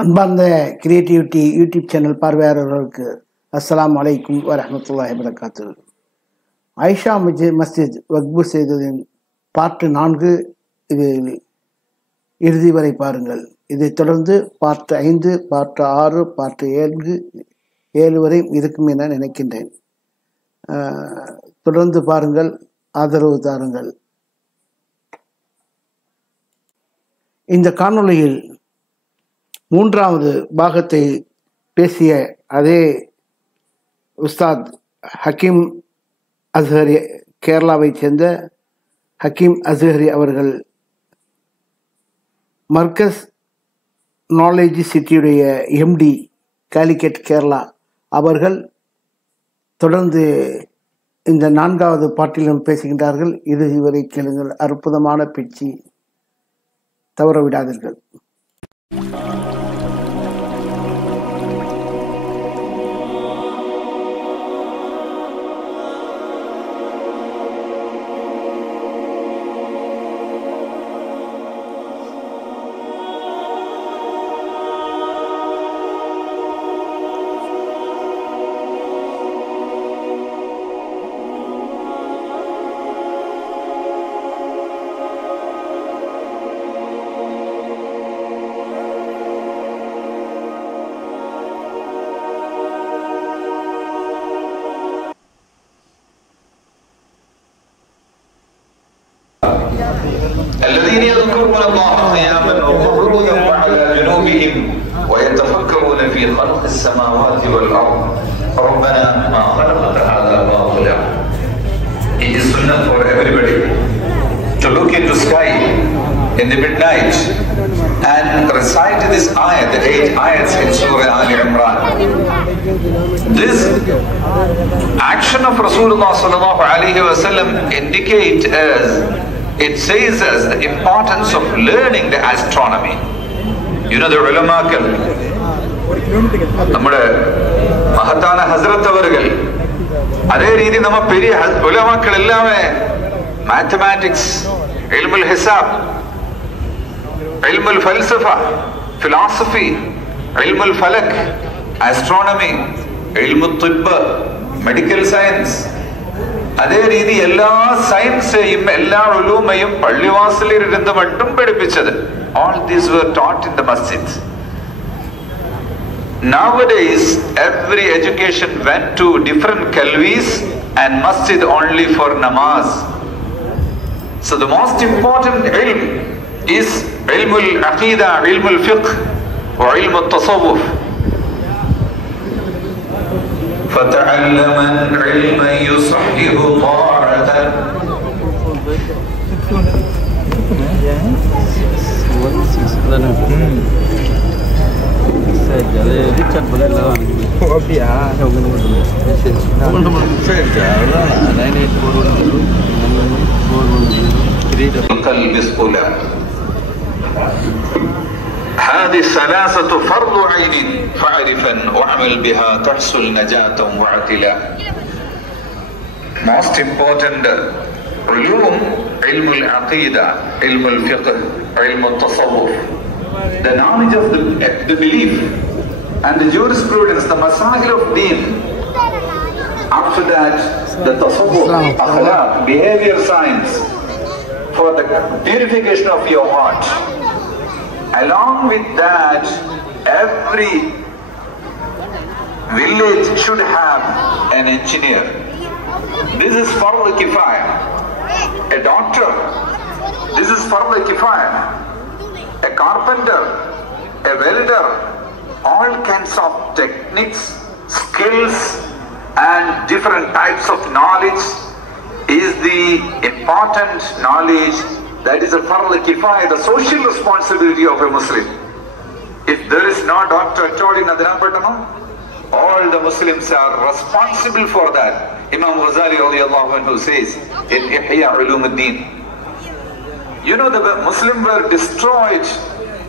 அன்பார்ந்த creativity YouTube channel பார்வையாளர்களுக்கு அஸ்ஸலாமு அலைக்கும் வரஹ்மத்துல்லாஹி வபரகாத்துஹு. ஆயிஷா மஸ்ஜித் வக்ஃபு செய்ததின் பார்ட் 4 இது இறுதி வரை பாருங்கள். இதைத் தொடர்ந்து பார்ட் 5, பார்ட் 6, பார்ட் 7 வரை இருக்கும் என நினைக்கின்றேன். தொடர்ந்து பாருங்கள், ஆதரவு தாருங்கள். இந்த காணொளியில் 3வது பாகத்தை பேசிய அதே உஸ்தாத் ஹக்கீம் அஸ்ஹரி, கேரளாவைச் சேர்ந்த ஹக்கீம் அஸ்ஹரி அவர்கள் மர்கஸ் நாலேஜ் சிட்டியுடைய எம்டி காலிக்கட் கேரளா அவர்கள் தொடர்ந்து இந்த 4வது பாட்டிலும் பேசுகின்றார்கள். இதுவரை கேளுங்கள். அற்புதமான பேச்சு, தவற விடாதீர்கள். الذين يذكرون الله قياما وقعودا وعلى جنوبهم ويتفكرون في خلق السماوات والارض ربنا ما خلقت هذا باطلا. It is sunnah for everybody to look into sky in the midnight and recite this ayat, the 8 ayats in Surah Al Imran. This action of Rasulullah sallallahu alaihi wasallam indicate as it says us the importance of learning the astronomy. You know, the ulamaக்கள், நம்முடைய மகத்தான ஹஸ்ரத் அவர்கள், அதே ரீதி நம்ம பெரிய உலமாக்கள் எல்லாமே மேத்தமேட்டிக்ஸ், இல்முல் ஹிசாப், இல்முல் ஃபல்சஃபா, philosophy, இல்முல் ஃபலக், astronomy, இல்முல் திப்ப, மெடிக்கல் சயின்ஸ், அதே ரீதி எல்லா சயின்ஸையும் எல்லா உலூமையும் பள்ளிவாசலில் இருந்து மட்டும் படிப்பிச்சது. All these were taught in the masjid. Nowadays every education went to different kalvis and masjid only for namaz. So the most important ilm is ilmul aqeedah, ilmul fiqh wa ilmul tasawwuf. فَتَعَلَّمَ الْعِلْمَ يُصَحِّحُ طَاعَةً. القلب الصلى. هذه الثلاثة فرض عين فاعرفا واعمل بها تحصل نجاة واعتلاء. Most important علوم علم العقيدة, علم الفقه, علم التصوف, the knowledge of the belief and the jurisprudence, the masail of deen. After that, the tasawwuf, akhlaq, behavior science for the purification of your heart. Along with that, every village should have an engineer. This is Fard Kifaya. A doctor, this is Fard Kifaya. A carpenter, a welder, all kinds of techniques, skills and different types of knowledge is the important knowledge. That is a Fard Kifaya, the social responsibility of a Muslim. If there is no doctor at all in Adinapatnam, all the Muslims are responsible for that. Imam Ghazali radiyallahu anhu says in Ihya Ulumuddin. You know, the Muslims were destroyed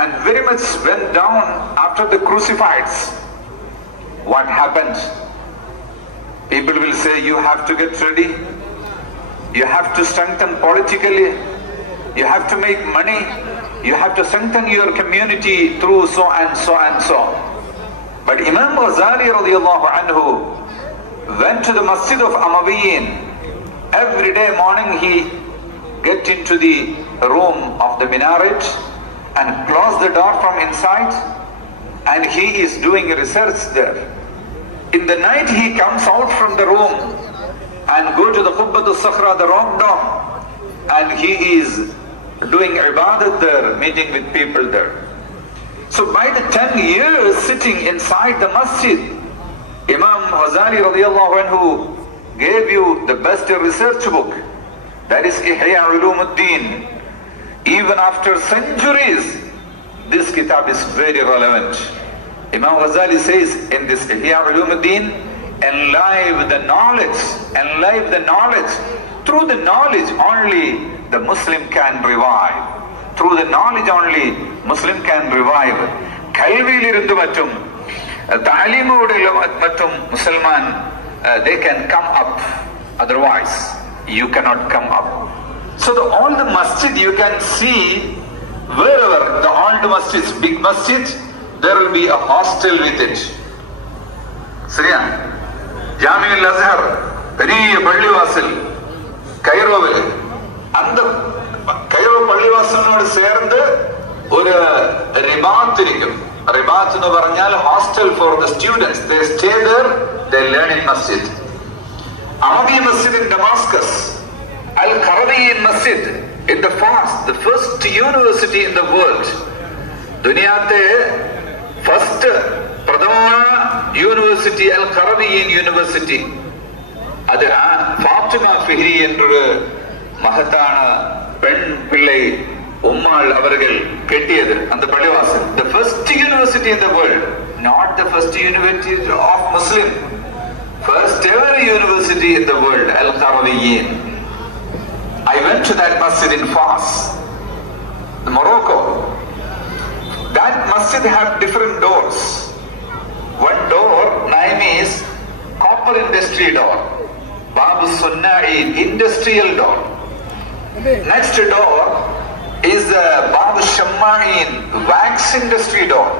and very much went down after the crucifixions. What happened? People will say you have to get ready, you have to strengthen politically, you have to make money, you have to strengthen your community through so and so and so. But Imam Ghazali radiallahu anhu went to the masjid of Amawiyin. Every day morning he get into the room of the minaret and close the door from inside, and he is doing research there. In the night he comes out from the room and go to the Qubbat al-Sakhra, the rock dome, and he is doing ibadat there, meeting with people there. So by the 10 years sitting inside the masjid, Imam Ghazali radiallahu anhu gave you the best research book, that is Ihya Ulumuddin. Even after centuries, this kitab is very relevant. Imam Ghazali says in this Ihya Ulumuddin, enlive the knowledge. Through the knowledge only the Muslim can revive. Through the knowledge only Muslim can revive. Kalviyilirundu mattum ta'limude mattum Musliman they can come up. Otherwise you cannot come up. So all the masjid you can see, wherever the old masjids, big masjid, there will be a hostel with it. Sariya? Jami al-Azhar, Periya Pallivasal, Cairo. And the Cairo Pallivasal சேர்ந்து ஒரு ribat இருக்கும். Ribat nu പറഞ്ഞാൽ hostel for the students. They stay there, they learn in masjid. Amawi Masjid in Damascus, Al-Qarawiyyin Masjid in the Fars, the first university in the world. Duniyate first Pradama University, Al-Qarawiyyin University. அது Fatima Fihri என்ற மகத்தான பெண் பிள்ளை உம்மாள் அவர்கள் கட்டியது அந்த பள்ளிவாசல். The first university in the world, not the first university of Muslim, first ever university in the world, Al-Qarawiyyin. I went to that masjid in Fars, Morocco. That masjid had different doors. One door name is copper industry door, Babu Sunna'in industrial door. Next door is Babu Shamma'in wax industry door.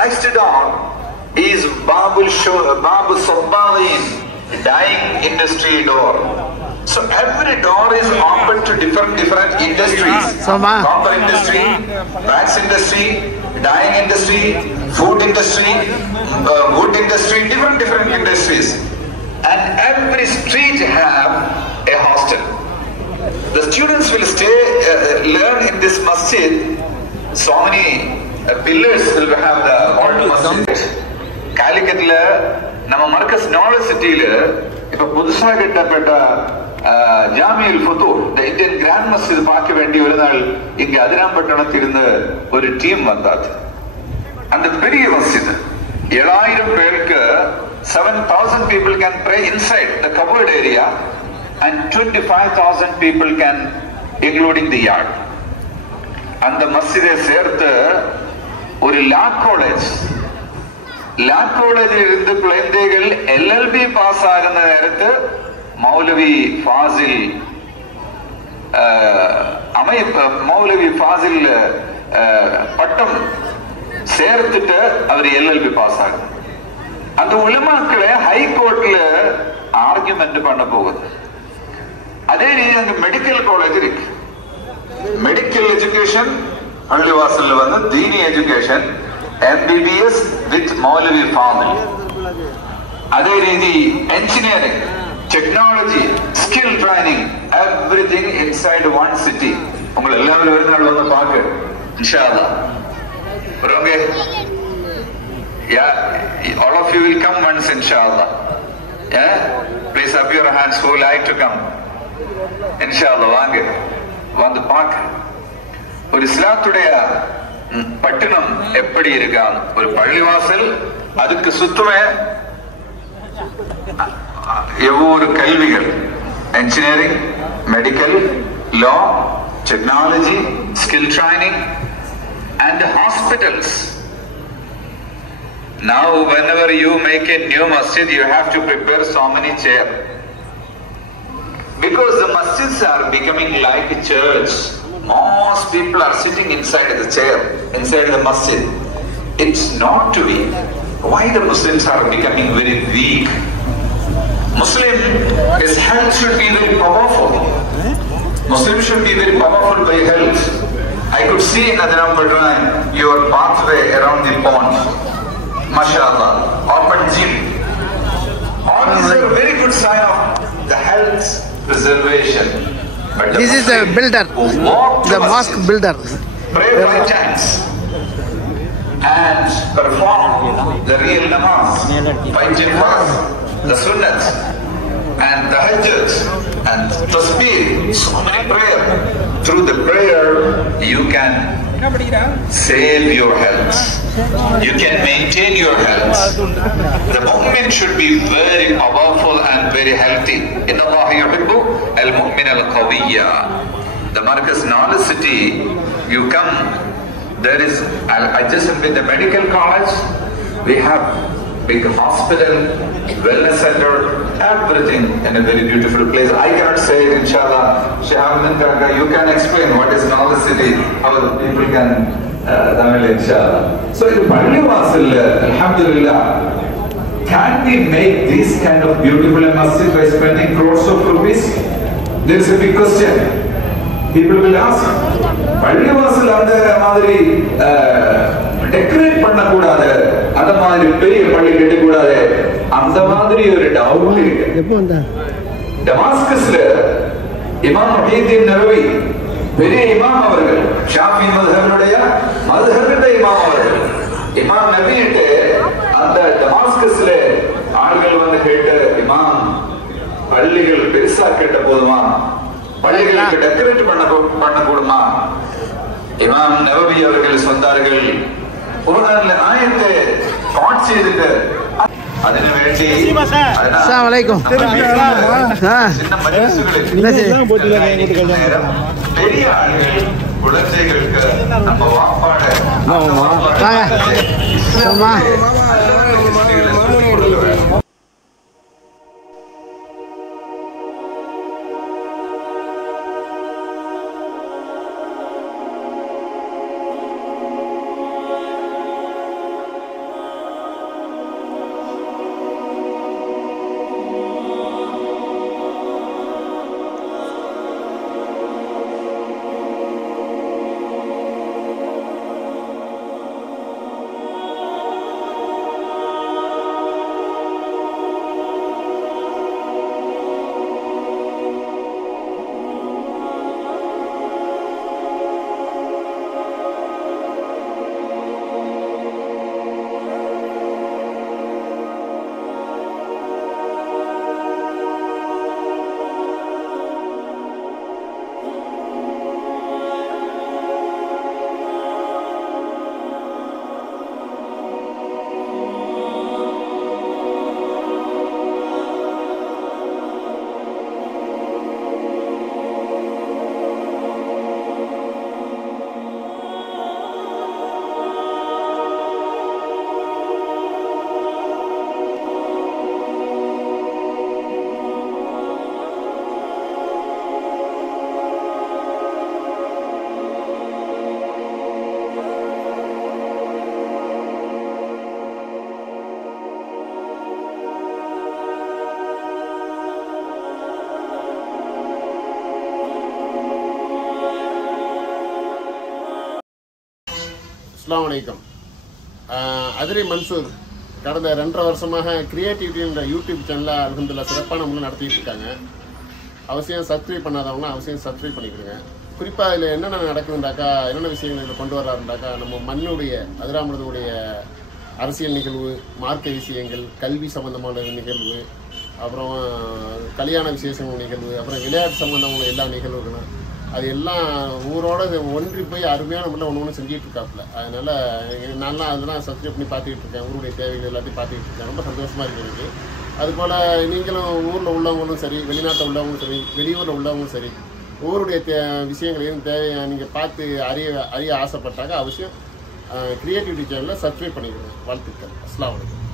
Next door is Babu Sabbain dyeing industry door. So every door is open to different industries. Copper industry, wax industry, dyeing industry, food industry, wood industry, different industries. And every street have a hostel. The students will stay, learn in this masjid. So many pillars will have the old masjid. Calicut நம்ம மர்கஸ் யூனிவர்சிட்டியில இப்ப புதுசா கட்டப்பட்ட ஜாமியுல் ஃபுதூர், the Indian Grand Masjid பார்க்க வேண்டிய ஒரு நாள் இங்க அதிராம்பட்டணத்தில் இருந்த ஒரு டீம் வந்தாது. அந்த பெரிய மஸ்ஜித் 7000 பேருக்கு 7,000 people can pray inside the covered area and 25,000 people can, including the yard. அந்த மஸ்ஜிதை சேர்த்து ஒரு லா காலேஜில் இருந்து குழந்தைகள் LLB பாஸ் ஆகுന്ന நேரத்து மௌலவி ஃபாசில் பட்டம் சேர்த்துட்டு அவர் LLB பாஸ் ஆகுது. அந்த உலமாக்களை ஹைகோர்ட்ல ஆர்குமெண்ட் பண்ண போகுது. அதே ரீதி அங்க மெடிக்கல் காலேஜ் இருக்கு. மெடிக்கல் எஜுகேஷன் பள்ளிவாசல்ல வந்து தீனி education MBBS with Maulavi family. அதே ரீதி engineering, technology, skill training, everything inside one city. உங்களை எல்லாரும் ஒரு நாள் வந்து பார்க்க இன்ஷா அல்லாஹ் வருவாங்க. Yeah, all of you will come once inshallah. Yeah, please up your hands who would like to come. Inshallah, வாங்க வந்து பார்க்க. ஒரு இஸ்லாத்துடைய பட்டணம் எப்படி இருக்கான், ஒரு பள்ளிவாசல் அதுக்கு சுத்தமே எவ்வளவு கல்விகள், engineering, medical, law, technology, skill training and hospitals. Now whenever you make a new masjid, you have to prepare so many chairs, because the masjids are becoming like a church. most people are sitting inside the chair, inside the masjid. It's not to be. Why the Muslims are becoming very weak? Muslim, his health should be very powerful. Muslim should be very powerful by health. I could see in Adram Badran your pathway around the pond. MashaAllah. Open gym. All these are a very good sign of the health preservation. But This is the builder, the mosque builder. Pray 5 times and perform the real namaz, 5 jihad, the sunnat, and the hajjat, and tasbih, so many prayer. Through the prayer, you can save your health. You can maintain your health. The mu'min should be very powerful and very healthy. Inna Allah yuhibbu al-mu'min al-qawiyya. The Markaz Knowledge City, you come. There is adjacent with the medical college. We have big hospital, wellness center, everything in a very beautiful place. I cannot say it, inshallah. Shahabuddin Kaka, you can explain what is Knowledge City, how the people can Tamil, inshallah. So in Pallivasil, alhamdulillah, can we make this kind of beautiful masjid by spending crores of rupees? There is a big question. People will ask, Pallivasil andha madri decorate panna koodadhu, andha madri periya palli ketta koodadhu, andha madri oru doubt irukku. Damascus la Imam Muhyiddin Nawawi பெரிய இமாம் அவர்கள், ஷாஃபி மذஹபினுடைய இமாம் அவர்கள். இமாம் நபியிட்டு அந்த டமாஸ்கஸ்ல ஆள்கள் வந்து கேட்ட, இமாம் பள்ளிகள் பெருசா கேட்ட போதுமா, பள்ளிகளுக்கு டெக்கரேட் பண்ண கூடுமா? இமாம் நவவி அவர்கள் சொன்னார்கள், குர்ஆன்ல ஆயத்தை பாட் செய்துட்டு அதினு வேண்டி அஸ்ஸலாமு அலைக்கும் சின்ன மஜ்லிஸ்களுக்கு பெரிய ஆளுகள் குழந்தைகளுக்கு நம்ம வாப்பாட அஸ்ஸலாமு அலைக்கும். அதிரி மன்சூர் கடந்த 2.5 வருஷமாக கிரியேட்டிவிட்டின்ற யூடியூப் சேனலை அல்ஹம்துலில்லாஹ் சிறப்பான முறையில் நடத்திட்டு இருக்காங்க. அவசியம் சப்ஸ்கிரைப் பண்ணாதவங்கன்னா அவசியம் சப்ஸ்கிரைப் பண்ணிக்கிறேங்க. குறிப்பாக இதில் என்னென்ன நடக்குதுண்டாக்கா, என்னென்ன விஷயங்கள் இதில் கொண்டு வர்றாருண்டாக்கா, நம்ம மண்ணுடைய அதிராமருடைய அரசியல் நிகழ்வு, மார்க்க விஷயங்கள், கல்வி சம்பந்தமான நிகழ்வு, அப்புறம் கல்யாண விசேஷங்கள் நிகழ்வு, அப்புறம் விளையாட்டு சம்பந்தமான எல்லா நிகழ்வுகளும் அது எல்லாம் ஊரோட ஒன்றி போய் அருமையான முறையில் ஒன்று செஞ்சுட்டு இருக்காப்புல. அதனால நான்லாம் அதெல்லாம் சப்ஸ்கிரைப் பண்ணி பார்த்துக்கிட்டு இருக்கேன். ஊருடைய தேவைகள் எல்லாத்தையும் பார்த்துக்கிட்டு இருக்கேன். ரொம்ப சந்தோஷமா இருக்கு எனக்கு. அதுபோல் நீங்களும் ஊரில் உள்ளவங்களும் சரி, வெளிநாட்டில் உள்ளவங்களும் சரி, வெளியூரில் உள்ளவங்களும் சரி, ஊருடைய விஷயங்கள் எதுவும் தேவையா நீங்கள் பார்த்து அறிய ஆசைப்பட்டாக்க அவசியம் கிரியேட்டிவிட்டி சேனலில் சப்ஸ்கிரைப் பண்ணிக்கிறேன். வாழ்த்துக்கள். அஸ்ஸலாமு அலைக்கும்.